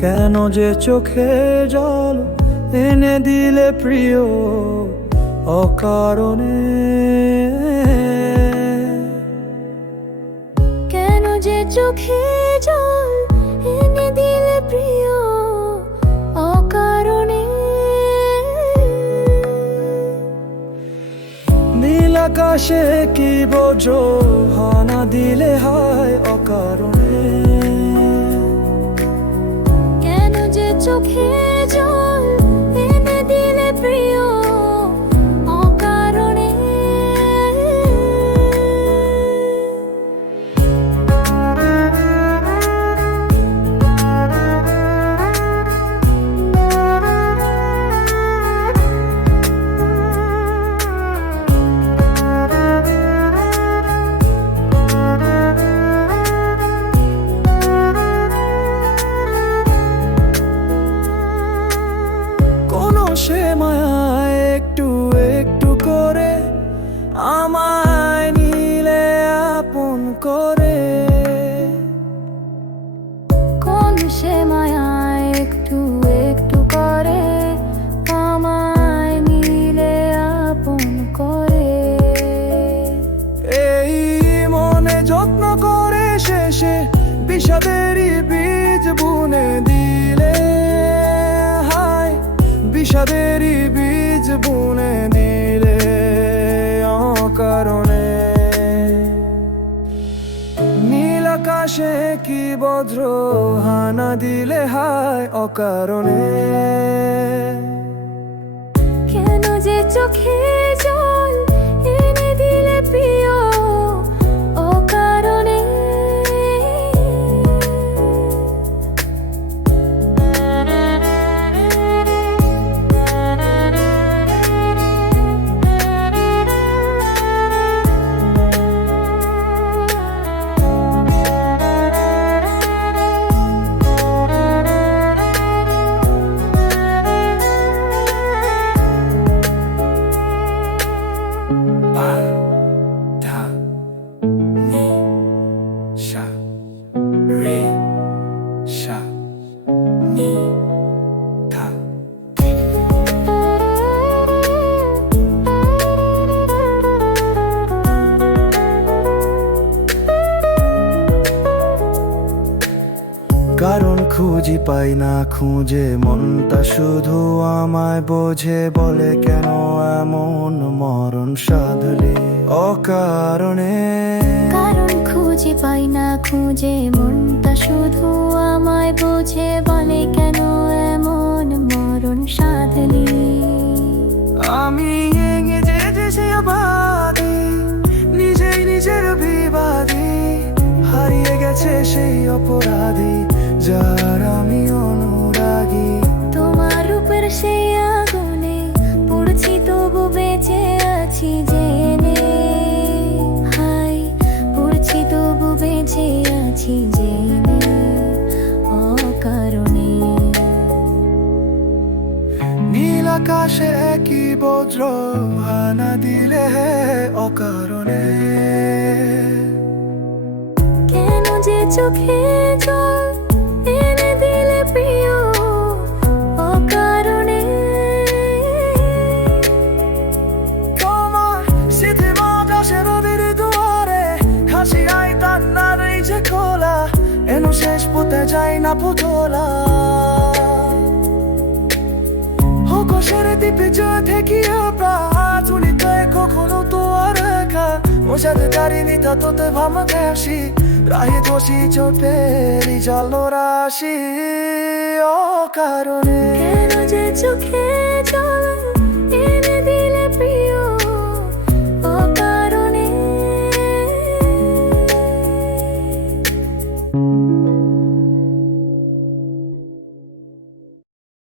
কেন যে চোখে জল এনে দিলে প্রিয় অকারণে? কেন যে চোখে জল এনে দিলে প্রিয় অকারণে? নীল আকাশে কি বোঝো হানা দিলে হায় অকারণে? যে চোখে কোন সে মায়ায় একটু একটু করে আমায় নিলে আপন করে। কোন সে মায়ায় একটু একটু করে আমায় নিলে আপন করে? এই মনে যত্ন করে শেষে বিষাদেরই বীজ বুনে দিলে। বুনে দিলে অকারণে। নীল আকাশে কি বজ্র হানা দিলে হায় অকারণে। কেন যে চোখে কারণ খুঁজি পাই না খুঁজে মনটা শুধু আমায় বোঝে বলে কেন এমন মরণ সাধলে অকারণে? কারণ খুঁজে পাই না খুঁজে মনটা শুধু আমায় বোঝে বলে কেন এমন মরণ সাধলি? আমি নিজেই নিজের বিবাদে হারিয়ে গেছে সেই অপরাধী। যার আমি অনুরাগী। তোমার রূপের সেই আগুনে পড়ছি তবু বেঁচে আছি জেনে। হাই পড়ছি তবু বেঁচে আছি জেনে। অকারণে। নীল আকাশে একই বজ্র হানা দিলে অকারণে। কেন যে চোখে জল পুঁতে যাই না পুতলা। হকসের দ্বীপে যে থেকে প্রাচুনি তো কখনো তো আর একা মোশাতে দাঁড়িয়ে তা তোতে ভামাতে আসি রাহে দোষী চোটের জল রাশি। ও কারণে কেন যে চোখে